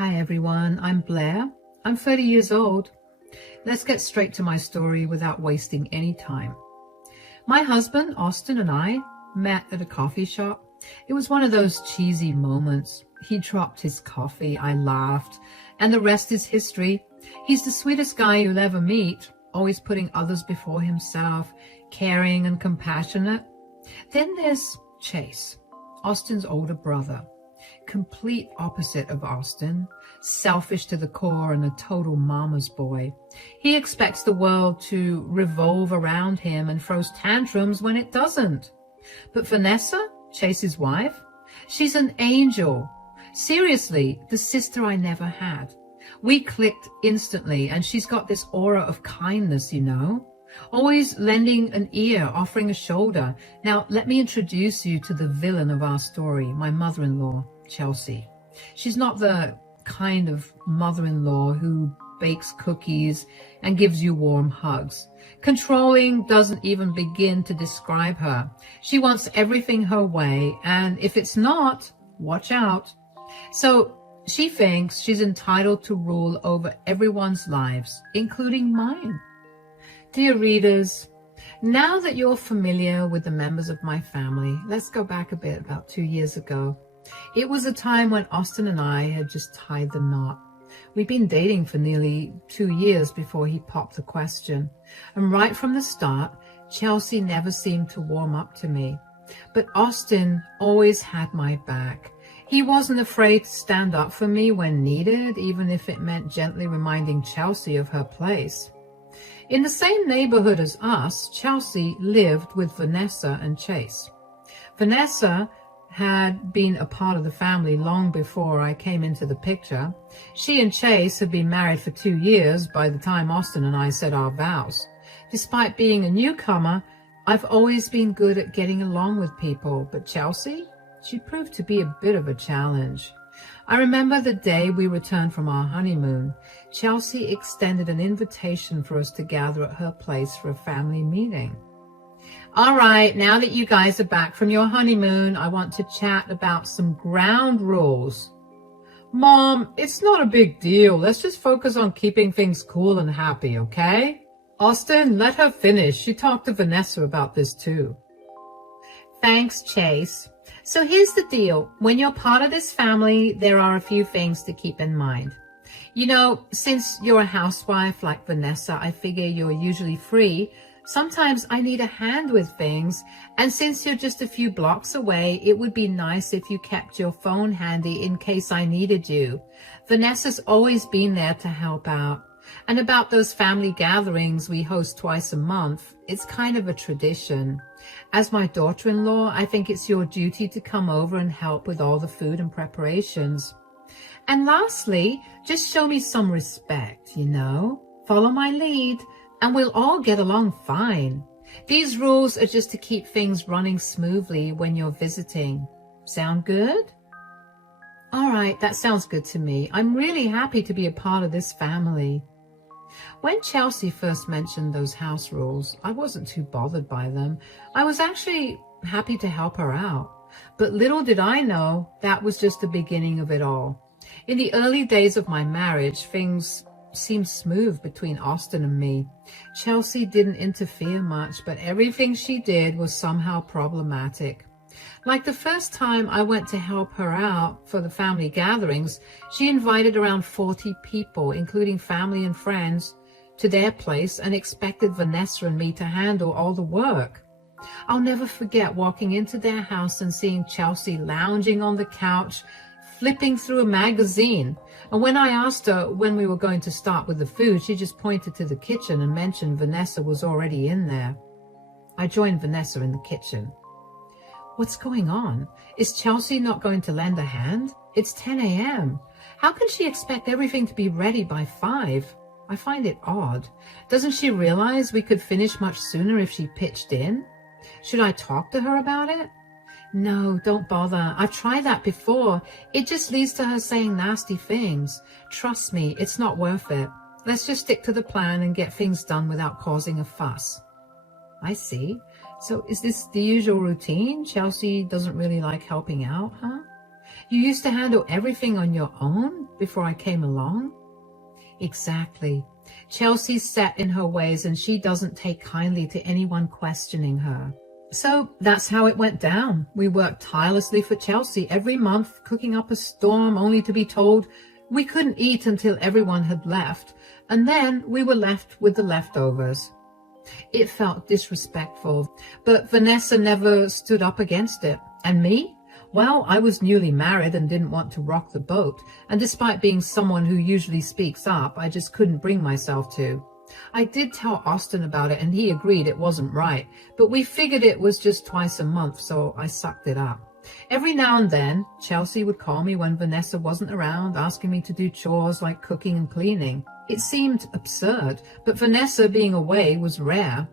Hi everyone, I'm Blair. I'm 30 years old. Let's get straight to my story without wasting any time. My husband, Austin, and I met at a coffee shop. It was one of those cheesy moments. He dropped his coffee, I laughed, and the rest is history. He's the sweetest guy you'll ever meet, always putting others before himself, caring and compassionate. Then there's Chase, Austin's older brother. Complete opposite of Austin, selfish to the core and a total mama's boy. He expects the world to revolve around him and throws tantrums when it doesn't. But Vanessa, Chase's wife, she's an angel. Seriously, the sister I never had. We clicked instantly, and she's got this aura of kindness, always lending an ear, offering a shoulder. Now, let me introduce you to the villain of our story, my mother-in-law, Chelsea. She's not the kind of mother-in-law who bakes cookies and gives you warm hugs. Controlling doesn't even begin to describe her. She wants everything her way, and if it's not, watch out. So she thinks she's entitled to rule over everyone's lives, including mine. Dear readers, now that you're familiar with the members of my family, let's go back a bit, about 2 years ago. It was a time when Austin and I had just tied the knot. We'd been dating for nearly 2 years before he popped the question. And right from the start, Chelsea never seemed to warm up to me. But Austin always had my back. He wasn't afraid to stand up for me when needed, even if it meant gently reminding Chelsea of her place. In the same neighborhood as us, Chelsea lived with Vanessa and Chase. Vanessa had been a part of the family long before I came into the picture. She and Chase had been married for 2 years by the time Austin and I said our vows. Despite being a newcomer, I've always been good at getting along with people, but Chelsea, she proved to be a bit of a challenge. I remember the day we returned from our honeymoon. Chelsea extended an invitation for us to gather at her place for a family meeting. All right, now that you guys are back from your honeymoon, I want to chat about some ground rules. Mom, it's not a big deal. Let's just focus on keeping things cool and happy, okay? Austin, let her finish. She talked to Vanessa about this too. Thanks, Chase. So here's the deal. When you're part of this family, there are a few things to keep in mind. Since you're a housewife like Vanessa, I figure you're usually free. Sometimes I need a hand with things, and since you're just a few blocks away, it would be nice if you kept your phone handy in case I needed you. Vanessa's always been there to help out. And about those family gatherings we host twice a month, it's kind of a tradition. As my daughter-in-law, I think it's your duty to come over and help with all the food and preparations. And lastly, just show me some respect, Follow my lead, and we'll all get along fine. These rules are just to keep things running smoothly when you're visiting. Sound good? All right, that sounds good to me. I'm really happy to be a part of this family. When Chelsea first mentioned those house rules, I wasn't too bothered by them. I was actually happy to help her out. But little did I know that was just the beginning of it all. In the early days of my marriage, things seemed smooth between Austin and me. Chelsea didn't interfere much, but everything she did was somehow problematic. Like the first time I went to help her out for the family gatherings, she invited around 40 people, including family and friends, to their place and expected Vanessa and me to handle all the work. I'll never forget walking into their house and seeing Chelsea lounging on the couch, flipping through a magazine. And when I asked her when we were going to start with the food, she just pointed to the kitchen and mentioned Vanessa was already in there. I joined Vanessa in the kitchen. What's going on? Is Chelsea not going to lend a hand? It's 10 a.m. How can she expect everything to be ready by 5? I find it odd. Doesn't she realize we could finish much sooner if she pitched in? Should I talk to her about it? No, don't bother. I've tried that before. It just leads to her saying nasty things. Trust me, it's not worth it. Let's just stick to the plan and get things done without causing a fuss. I see. So is this the usual routine? Chelsea doesn't really like helping out, huh? You used to handle everything on your own before I came along? Exactly. Chelsea's set in her ways and she doesn't take kindly to anyone questioning her. So that's how it went down. We worked tirelessly for Chelsea every month, cooking up a storm only to be told we couldn't eat until everyone had left, and then we were left with the leftovers. It felt disrespectful, but Vanessa never stood up against it. And me? Well, I was newly married and didn't want to rock the boat, and despite being someone who usually speaks up, I just couldn't bring myself to. I did tell Austin about it and he agreed it wasn't right, but we figured it was just twice a month, so I sucked it up. Every now and then, Chelsea would call me when Vanessa wasn't around, asking me to do chores like cooking and cleaning. It seemed absurd, but Vanessa being away was rare.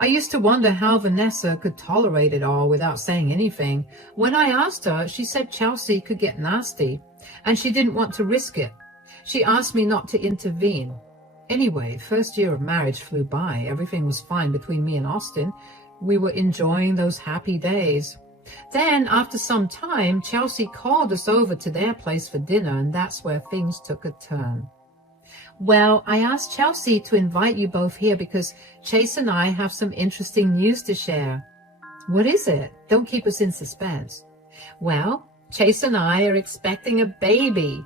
I used to wonder how Vanessa could tolerate it all without saying anything. When I asked her, she said Chelsea could get nasty, and she didn't want to risk it. She asked me not to intervene. Anyway, first year of marriage flew by. Everything was fine between me and Austin. We were enjoying those happy days. Then, after some time, Chelsea called us over to their place for dinner, and that's where things took a turn. Well, I asked Chelsea to invite you both here because Chase and I have some interesting news to share. What is it? Don't keep us in suspense. Well, Chase and I are expecting a baby.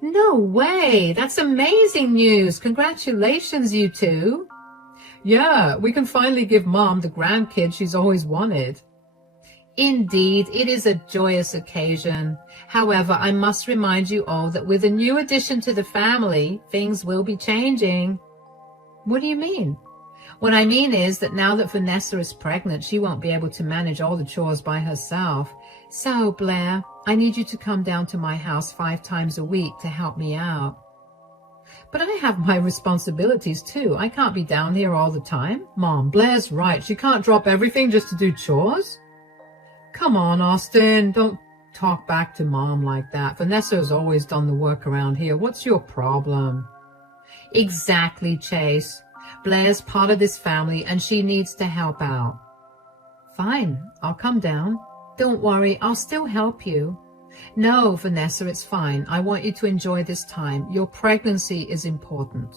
No way! That's amazing news! Congratulations, you two! Yeah, we can finally give Mom the grandkid she's always wanted. Indeed, it is a joyous occasion. However, I must remind you all that with a new addition to the family, things will be changing. What do you mean? What I mean is that now that Vanessa is pregnant, she won't be able to manage all the chores by herself. So, Blair, I need you to come down to my house 5 times a week to help me out. But I have my responsibilities too. I can't be down here all the time. Mom, Blair's right. She can't drop everything just to do chores. Come on, Austin. Don't talk back to Mom like that. Vanessa has always done the work around here. What's your problem? Exactly, Chase. Blair's part of this family and she needs to help out. Fine, I'll come down. Don't worry, I'll still help you. No, Vanessa, it's fine. I want you to enjoy this time. Your pregnancy is important.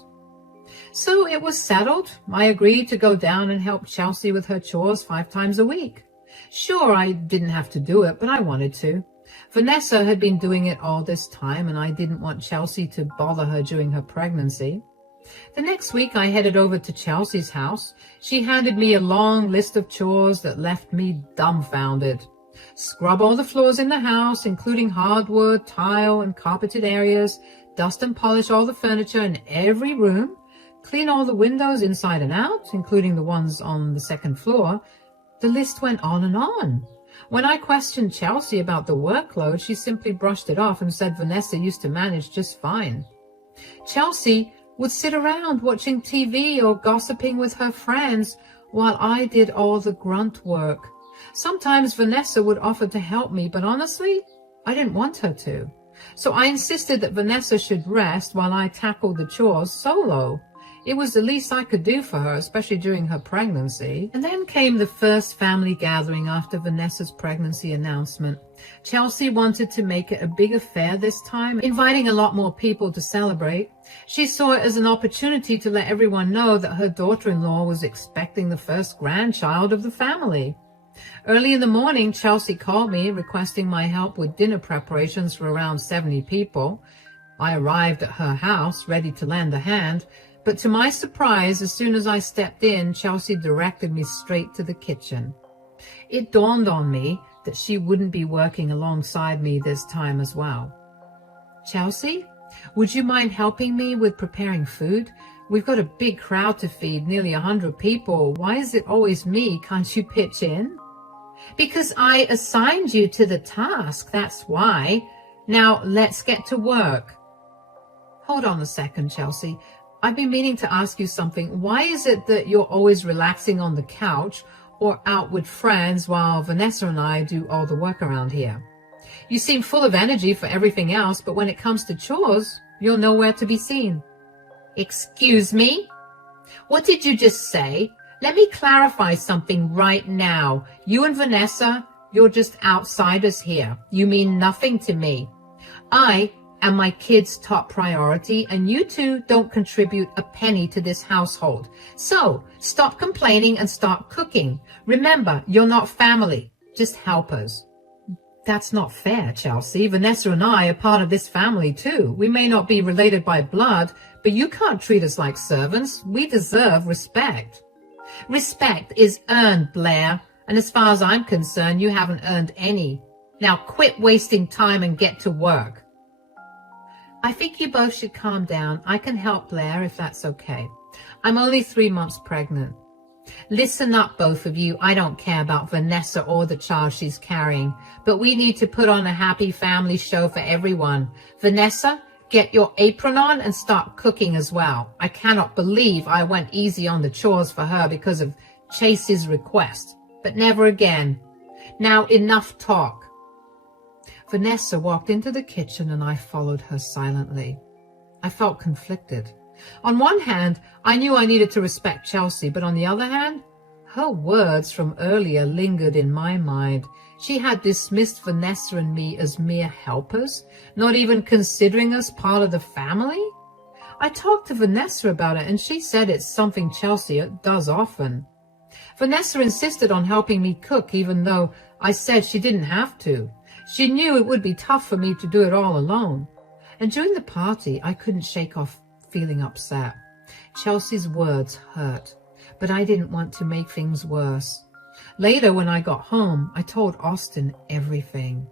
So it was settled. I agreed to go down and help Chelsea with her chores 5 times a week. Sure, I didn't have to do it, but I wanted to. Vanessa had been doing it all this time, and I didn't want Chelsea to bother her during her pregnancy. The next week, I headed over to Chelsea's house. She handed me a long list of chores that left me dumbfounded. Scrub all the floors in the house, including hardwood, tile, and carpeted areas. Dust and polish all the furniture in every room. Clean all the windows inside and out, including the ones on the second floor. The list went on and on. When I questioned Chelsea about the workload, she simply brushed it off and said Vanessa used to manage just fine. Chelsea would sit around watching TV or gossiping with her friends while I did all the grunt work. Sometimes Vanessa would offer to help me, but honestly, I didn't want her to. So I insisted that Vanessa should rest while I tackled the chores solo. It was the least I could do for her, especially during her pregnancy. And then came the first family gathering after Vanessa's pregnancy announcement. Chelsea wanted to make it a big affair this time, inviting a lot more people to celebrate. She saw it as an opportunity to let everyone know that her daughter-in-law was expecting the first grandchild of the family. Early in the morning, Chelsea called me, requesting my help with dinner preparations for around 70 people. I arrived at her house, ready to lend a hand. But to my surprise, as soon as I stepped in, Chelsea directed me straight to the kitchen. It dawned on me that she wouldn't be working alongside me this time as well. Chelsea, would you mind helping me with preparing food? We've got a big crowd to feed, nearly 100 people. Why is it always me? Can't you pitch in? Because I assigned you to the task, that's why. Now let's get to work. Hold on a second, Chelsea. I've been meaning to ask you something. Why is it that you're always relaxing on the couch or out with friends while Vanessa and I do all the work around here? You seem full of energy for everything else, but when it comes to chores, you're nowhere to be seen. Excuse me? What did you just say? Let me clarify something right now. You and Vanessa, You're just outsiders here. You mean nothing to me. I am my kids' top priority, and you two don't contribute a penny to this household. So stop complaining and start cooking. Remember, you're not family, just helpers. That's not fair, Chelsea. Vanessa and I are part of this family too. We may not be related by blood, but you can't treat us like servants. We deserve respect. Respect is earned, Blair, and as far as I'm concerned, you haven't earned any. Now quit wasting time and get to work. I think you both should calm down. I can help, Blair, if that's okay. I'm only 3 months pregnant. Listen up, both of you. I don't care about Vanessa or the child she's carrying, but we need to put on a happy family show for everyone. Vanessa, get your apron on and start cooking as well. I cannot believe I went easy on the chores for her because of Chase's request, but never again. Now enough talk. Vanessa walked into the kitchen and I followed her silently. I felt conflicted. On one hand, I knew I needed to respect Chelsea, but on the other hand, her words from earlier lingered in my mind. She had dismissed Vanessa and me as mere helpers, not even considering us part of the family. I talked to Vanessa about it, and she said it's something Chelsea does often. Vanessa insisted on helping me cook, even though I said she didn't have to. She knew it would be tough for me to do it all alone. And during the party, I couldn't shake off feeling upset. Chelsea's words hurt, but I didn't want to make things worse. Later, when I got home, I told Austin everything.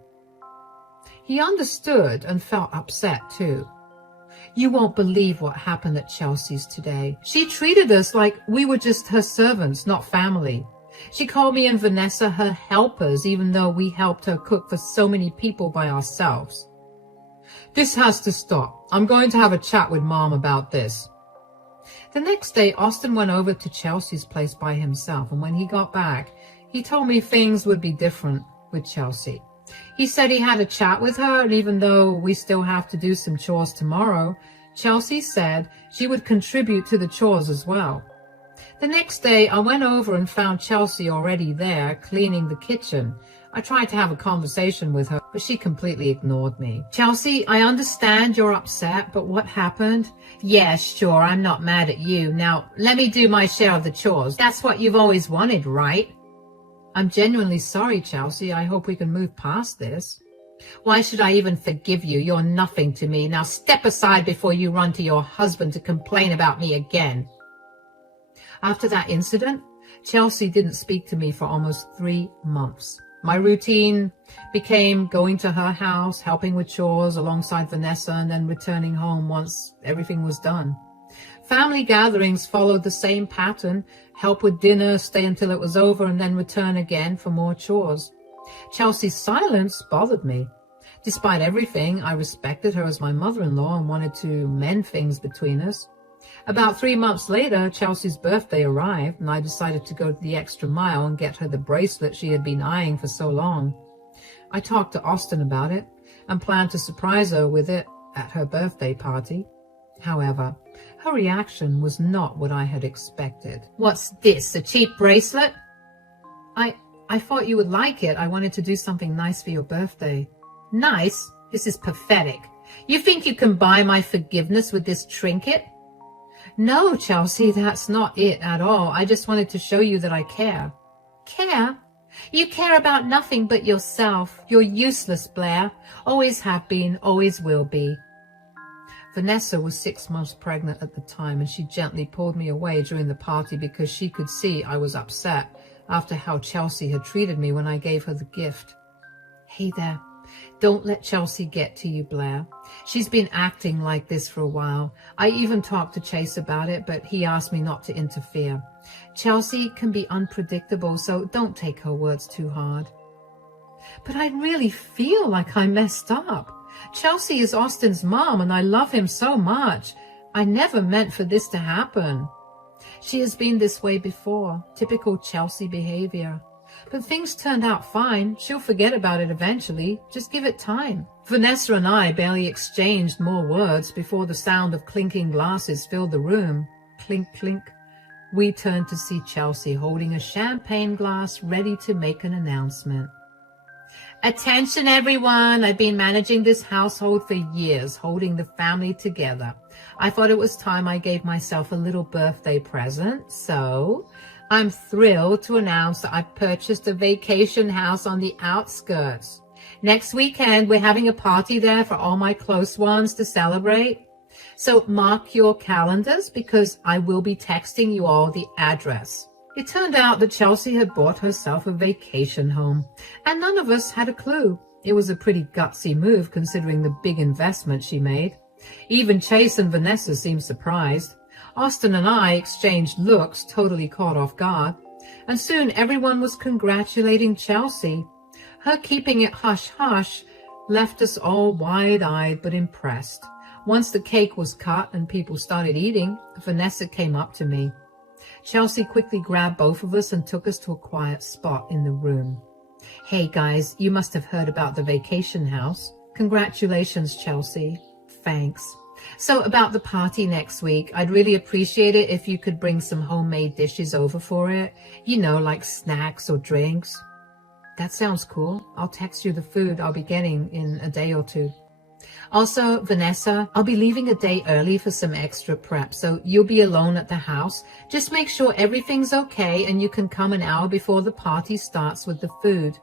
He understood and felt upset too. You won't believe what happened at Chelsea's today. She treated us like we were just her servants, not family. She called me and Vanessa her helpers, even though we helped her cook for so many people by ourselves. This has to stop. I'm going to have a chat with Mom about this. The next day, Austin went over to Chelsea's place by himself, and when he got back, he told me things would be different with Chelsea. He said he had a chat with her, and even though we still have to do some chores tomorrow, Chelsea said she would contribute to the chores as well. The next day, I went over and found Chelsea already there, cleaning the kitchen. I tried to have a conversation with her, but she completely ignored me. Chelsea, I understand you're upset, but what happened? Yeah, sure, I'm not mad at you. Now, let me do my share of the chores. That's what you've always wanted, right? I'm genuinely sorry, Chelsea. I hope we can move past this. Why should I even forgive you? You're nothing to me. Now step aside before you run to your husband to complain about me again. After that incident, Chelsea didn't speak to me for almost 3 months. My routine became going to her house, helping with chores alongside Vanessa, and then returning home once everything was done. Family gatherings followed the same pattern: help with dinner, stay until it was over, and then return again for more chores. Chelsea's silence bothered me. Despite everything, I respected her as my mother-in-law and wanted to mend things between us. About 3 months later, Chelsea's birthday arrived, and I decided to go the extra mile and get her the bracelet she had been eyeing for so long. I talked to Austin about it and planned to surprise her with it at her birthday party. However, her reaction was not what I had expected. What's this, a cheap bracelet? I thought you would like it. I wanted to do something nice for your birthday. Nice? This is pathetic. You think you can buy my forgiveness with this trinket? No, Chelsea, that's not it at all. I just wanted to show you that I care. Care? You care about nothing but yourself. You're useless, Blair. Always have been, always will be. Vanessa was 6 months pregnant at the time, and she gently pulled me away during the party because she could see I was upset after how Chelsea had treated me when I gave her the gift. Hey there. Don't let Chelsea get to you, Blair. She's been acting like this for a while. I even talked to Chase about it, but he asked me not to interfere. Chelsea can be unpredictable, so don't take her words too hard. But I really feel like I messed up. Chelsea is Austin's mom, and I love him so much. I never meant for this to happen. She has been this way before, typical Chelsea behavior. But things turned out fine. She'll forget about it eventually. Just give it time. Vanessa and I barely exchanged more words before the sound of clinking glasses filled the room. Clink, clink. We turned to see Chelsea holding a champagne glass ready to make an announcement. Attention everyone, I've been managing this household for years, holding the family together. I thought it was time I gave myself a little birthday present, so I'm thrilled to announce that I've purchased a vacation house on the outskirts. Next weekend, we're having a party there for all my close ones to celebrate. So mark your calendars because I will be texting you all the address. It turned out that Chelsea had bought herself a vacation home, and none of us had a clue. It was a pretty gutsy move considering the big investment she made. Even Chase and Vanessa seemed surprised. Austin and I exchanged looks, totally caught off guard, and soon everyone was congratulating Chelsea. Her keeping it hush-hush left us all wide-eyed but impressed. Once the cake was cut and people started eating, Vanessa came up to me. Chelsea quickly grabbed both of us and took us to a quiet spot in the room. Hey guys, you must have heard about the vacation house. Congratulations, Chelsea. Thanks. So about the party next week, I'd really appreciate it if you could bring some homemade dishes over for it. You know, like snacks or drinks. That sounds cool. I'll text you the food I'll be getting in a day or two. Also, Vanessa, I'll be leaving a day early for some extra prep, so you'll be alone at the house. Just make sure everything's okay and you can come an hour before the party starts with the food.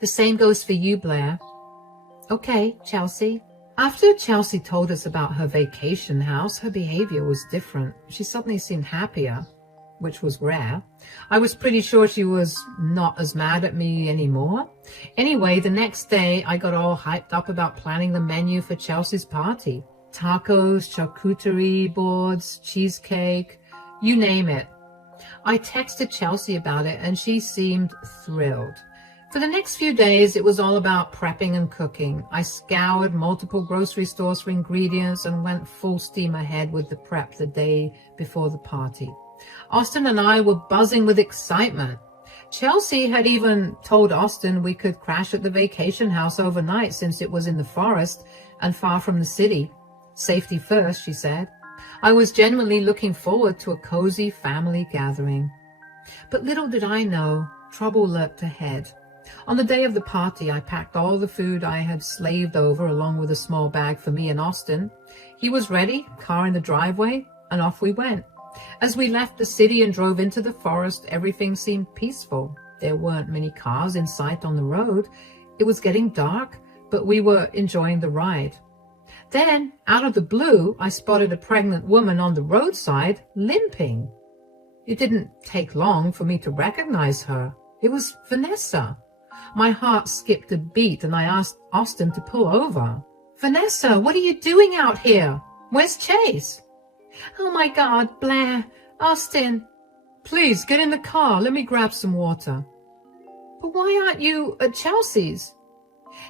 The same goes for you, Blair. Okay, Chelsea. After Chelsea told us about her vacation house, her behavior was different. She suddenly seemed happier, which was rare. I was pretty sure she was not as mad at me anymore. Anyway, the next day, I got all hyped up about planning the menu for Chelsea's party. Tacos, charcuterie boards, cheesecake, you name it. I texted Chelsea about it, and she seemed thrilled. For the next few days, it was all about prepping and cooking. I scoured multiple grocery stores for ingredients and went full steam ahead with the prep the day before the party. Austin and I were buzzing with excitement. Chelsea had even told Austin we could crash at the vacation house overnight since it was in the forest and far from the city. Safety first, she said. I was genuinely looking forward to a cozy family gathering. But little did I know, trouble lurked ahead. On the day of the party, I packed all the food I had slaved over along with a small bag for me and Austin. He was ready, car in the driveway, and off we went. As we left the city and drove into the forest, everything seemed peaceful. There weren't many cars in sight on the road. It was getting dark, but we were enjoying the ride. Then, out of the blue, I spotted a pregnant woman on the roadside, limping. It didn't take long for me to recognize her. It was Vanessa. My heart skipped a beat and I asked Austin to pull over. Vanessa, what are you doing out here? Where's Chase? Oh my God, Blair, Austin. Please get in the car. Let me grab some water. But why aren't you at Chelsea's?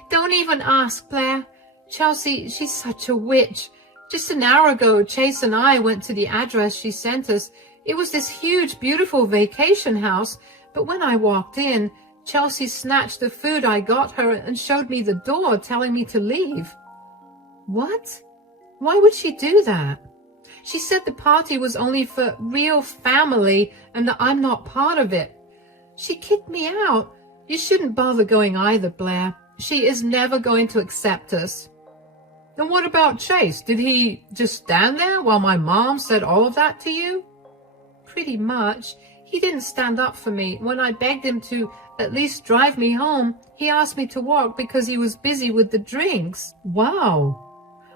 Don't even ask, Blair. Chelsea, she's such a witch. Just an hour ago, Chase and I went to the address she sent us. It was this huge, beautiful vacation house. But when I walked in, Chelsea snatched the food I got her and showed me the door, telling me to leave. What? Why would she do that? She said the party was only for real family and that I'm not part of it. She kicked me out. You shouldn't bother going either, Blair. She is never going to accept us. Then what about Chase? Did he just stand there while my mom said all of that to you? Pretty much. He didn't stand up for me. When I begged him to at least drive me home, he asked me to walk because he was busy with the drinks. Wow.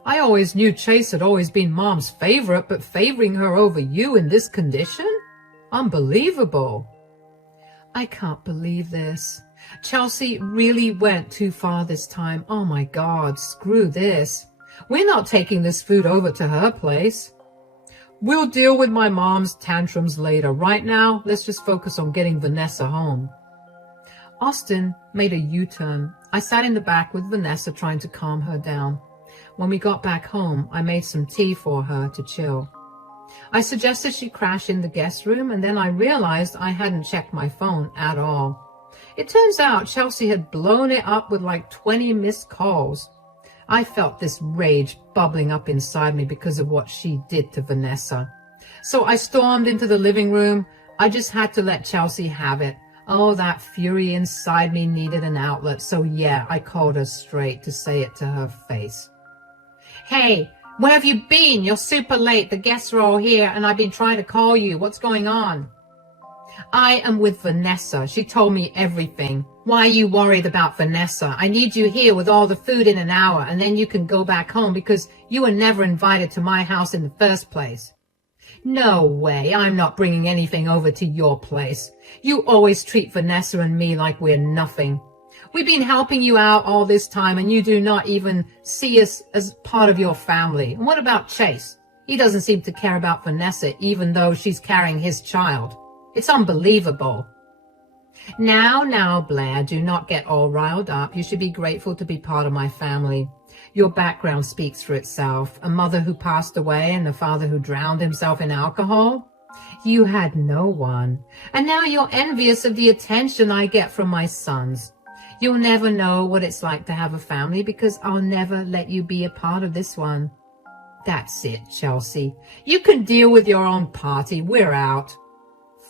I always knew Chase had always been Mom's favorite, but favoring her over you in this condition? Unbelievable. I can't believe this. Chelsea really went too far this time. Oh my God, screw this. We're not taking this food over to her place. We'll deal with my mom's tantrums later. Right now, let's just focus on getting Vanessa home. Austin made a U-turn. I sat in the back with Vanessa trying to calm her down. When we got back home, I made some tea for her to chill. I suggested she crash in the guest room, and then I realized I hadn't checked my phone at all. It turns out Chelsea had blown it up with like 20 missed calls. I felt this rage bubbling up inside me because of what she did to Vanessa. So I stormed into the living room. I just had to let Chelsea have it. Oh, that fury inside me needed an outlet, so yeah, I called her straight to say it to her face. Hey, where have you been? You're super late. The guests are all here, and I've been trying to call you. What's going on? I am with Vanessa. She told me everything. Why are you worried about Vanessa? I need you here with all the food in an hour, and then you can go back home because you were never invited to my house in the first place. No way. I'm not bringing anything over to your place. You always treat Vanessa and me like we're nothing. We've been helping you out all this time, and you do not even see us as part of your family. And what about Chase? He doesn't seem to care about Vanessa, even though she's carrying his child. It's unbelievable. Now, Blair, do not get all riled up. You should be grateful to be part of my family. Your background speaks for itself. A mother who passed away and a father who drowned himself in alcohol. You had no one. And now you're envious of the attention I get from my sons. You'll never know what it's like to have a family because I'll never let you be a part of this one. That's it, Chelsea. You can deal with your own party. We're out.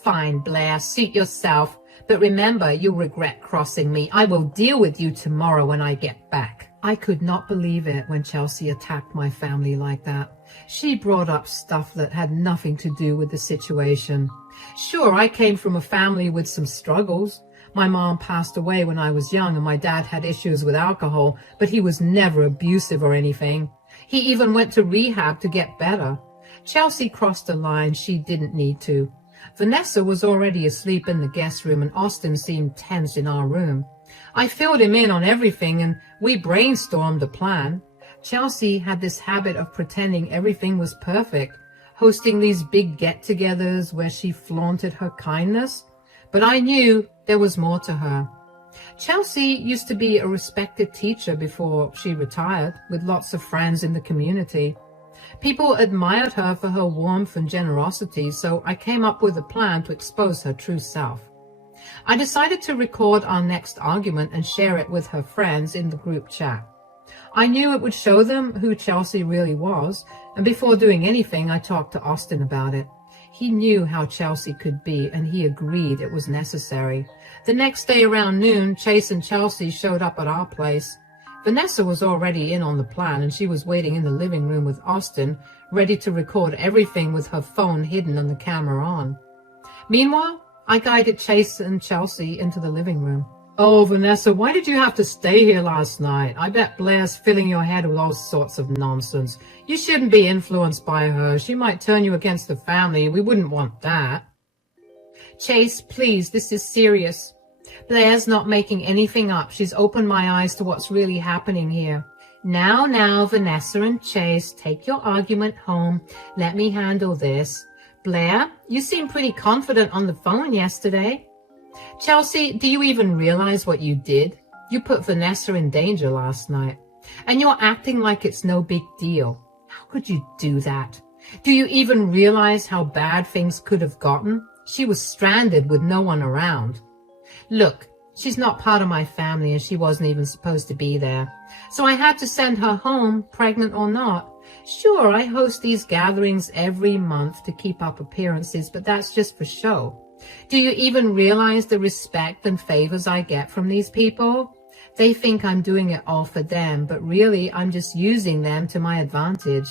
Fine, Blair, suit yourself. But remember, you'll regret crossing me. I will deal with you tomorrow when I get back. I could not believe it when Chelsea attacked my family like that. She brought up stuff that had nothing to do with the situation. Sure, I came from a family with some struggles. My mom passed away when I was young and my dad had issues with alcohol, but he was never abusive or anything. He even went to rehab to get better. Chelsea crossed a line she didn't need to. Vanessa was already asleep in the guest room and Austin seemed tense in our room. I filled him in on everything and we brainstormed a plan. Chelsea had this habit of pretending everything was perfect, hosting these big get-togethers where she flaunted her kindness. But I knew there was more to her. Chelsea used to be a respected teacher before she retired, with lots of friends in the community. People admired her for her warmth and generosity, so I came up with a plan to expose her true self. I decided to record our next argument and share it with her friends in the group chat. I knew it would show them who Chelsea really was, and before doing anything, I talked to Austin about it. He knew how Chelsea could be, and he agreed it was necessary. The next day around noon, Chase and Chelsea showed up at our place. Vanessa was already in on the plan, and she was waiting in the living room with Austin, ready to record everything with her phone hidden and the camera on. Meanwhile, I guided Chase and Chelsea into the living room. Oh, Vanessa, why did you have to stay here last night? I bet Blair's filling your head with all sorts of nonsense. You shouldn't be influenced by her. She might turn you against the family. We wouldn't want that. Chase, please, this is serious. Blair's not making anything up. She's opened my eyes to what's really happening here. Now, Vanessa and Chase, take your argument home. Let me handle this. Blair, you seemed pretty confident on the phone yesterday. Chelsea, do you even realize what you did? You put Vanessa in danger last night. And you're acting like it's no big deal. How could you do that? Do you even realize how bad things could have gotten? She was stranded with no one around. Look, she's not part of my family and she wasn't even supposed to be there. So I had to send her home, pregnant or not. Sure, I host these gatherings every month to keep up appearances, but that's just for show. Do you even realize the respect and favors I get from these people? They think I'm doing it all for them, but really I'm just using them to my advantage.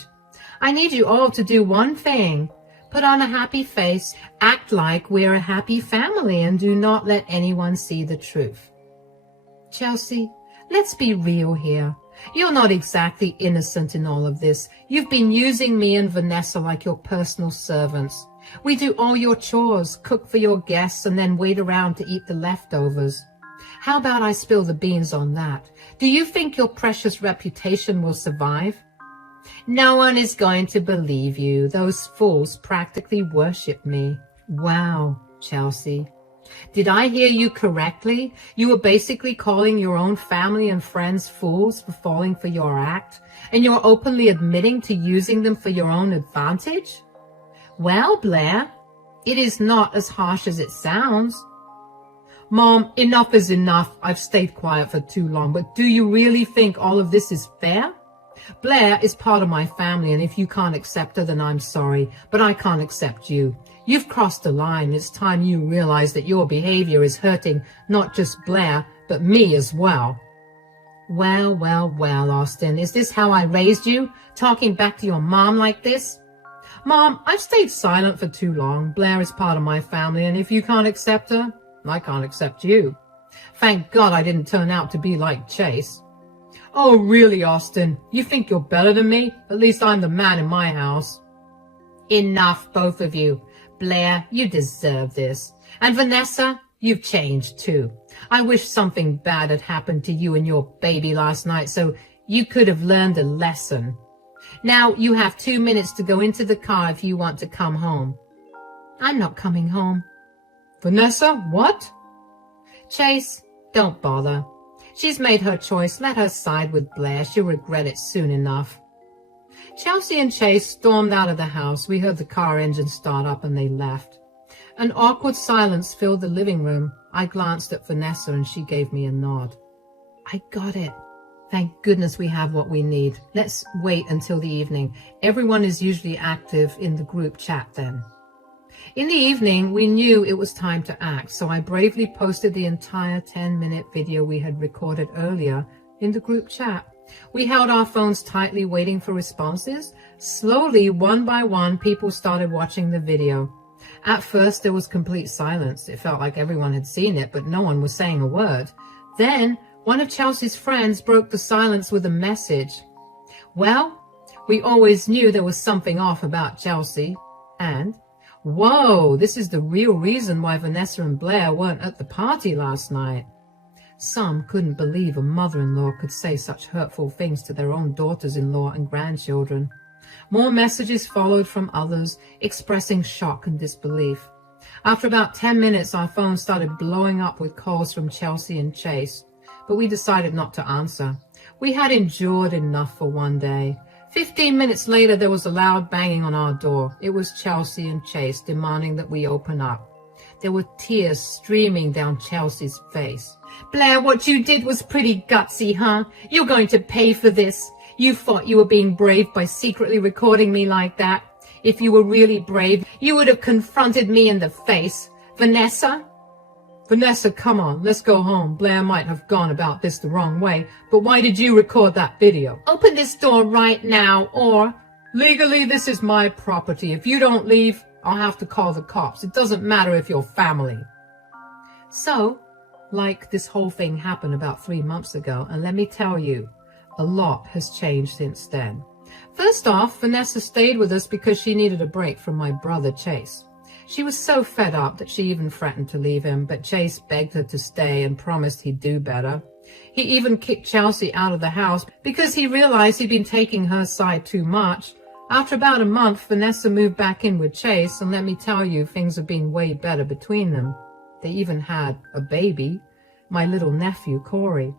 I need you all to do one thing. Put on a happy face, act like we're a happy family, and do not let anyone see the truth. Chelsea, let's be real here. You're not exactly innocent in all of this. You've been using me and Vanessa like your personal servants. We do all your chores, cook for your guests, and then wait around to eat the leftovers. How about I spill the beans on that? Do you think your precious reputation will survive? No one is going to believe you. Those fools practically worship me. Wow, Chelsea. Did I hear you correctly? You were basically calling your own family and friends fools for falling for your act, and you're openly admitting to using them for your own advantage? Well, Blair, it is not as harsh as it sounds. Mom, enough is enough. I've stayed quiet for too long, but do you really think all of this is fair? Blair is part of my family, and if you can't accept her, then I'm sorry, but I can't accept you. You've crossed the line. It's time you realize that your behavior is hurting not just Blair, but me as well. Well, well, well, Austin, is this how I raised you? Talking back to your mom like this? Mom, I've stayed silent for too long. Blair is part of my family, and if you can't accept her, I can't accept you. Thank God I didn't turn out to be like Chase. Oh, really, Austin? You think you're better than me? At least I'm the man in my house. Enough, both of you. Blair, you deserve this. And Vanessa, you've changed too. I wish something bad had happened to you and your baby last night so you could have learned a lesson. Now you have 2 minutes to go into the car if you want to come home. I'm not coming home. Vanessa, what? Chase, don't bother. She's made her choice. Let her side with Blair. She'll regret it soon enough. Chelsea and Chase stormed out of the house. We heard the car engine start up and they left. An awkward silence filled the living room. I glanced at Vanessa and she gave me a nod. I got it. Thank goodness we have what we need. Let's wait until the evening. Everyone is usually active in the group chat then. In the evening, we knew it was time to act, so I bravely posted the entire 10-minute video we had recorded earlier in the group chat. We held our phones tightly, waiting for responses. Slowly, one by one, people started watching the video. At first, there was complete silence. It felt like everyone had seen it, but no one was saying a word. Then, one of Chelsea's friends broke the silence with a message. Well, we always knew there was something off about Chelsea. And, whoa, this is the real reason why Vanessa and Blair weren't at the party last night. Some couldn't believe a mother-in-law could say such hurtful things to their own daughters-in-law and grandchildren. More messages followed from others, expressing shock and disbelief. After about 10 minutes, our phones started blowing up with calls from Chelsea and Chase, but we decided not to answer. We had endured enough for one day. 15 minutes later, there was a loud banging on our door. It was Chelsea and Chase demanding that we open up. There were tears streaming down Chelsea's face. Blair, what you did was pretty gutsy, huh? You're going to pay for this. You thought you were being brave by secretly recording me like that. If you were really brave, you would have confronted me in the face. Vanessa? Vanessa, come on, let's go home. Blair might have gone about this the wrong way, but why did you record that video? Open this door right now, or... Legally, this is my property. If you don't leave, I'll have to call the cops. It doesn't matter if you're family. So, like this whole thing happened about 3 months ago, and let me tell you, a lot has changed since then. First off, Vanessa stayed with us because she needed a break from my brother Chase. She was so fed up that she even threatened to leave him, but Chase begged her to stay and promised he'd do better. He even kicked Chelsea out of the house because he realized he'd been taking her side too much. After about a month, Vanessa moved back in with Chase, and let me tell you, things have been way better between them. They even had a baby, my little nephew, Corey.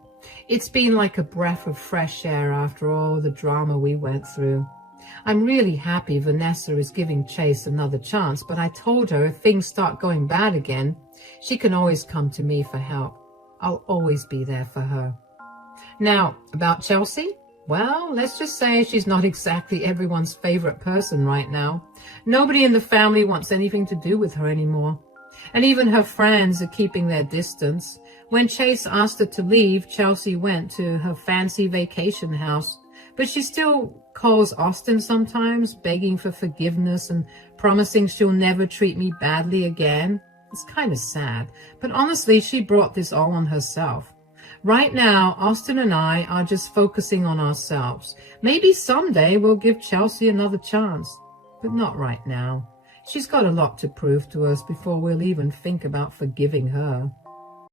It's been like a breath of fresh air after all the drama we went through. I'm really happy Vanessa is giving Chase another chance, but I told her if things start going bad again, she can always come to me for help. I'll always be there for her. Now, about Chelsea? Well, let's just say she's not exactly everyone's favorite person right now. Nobody in the family wants anything to do with her anymore. And even her friends are keeping their distance. When Chase asked her to leave, Chelsea went to her fancy vacation house. But she still calls Austin sometimes, begging for forgiveness and promising she'll never treat me badly again. It's kind of sad, but honestly, she brought this all on herself. Right now, Austin and I are just focusing on ourselves. Maybe someday we'll give Chelsea another chance, but not right now. She's got a lot to prove to us before we'll even think about forgiving her.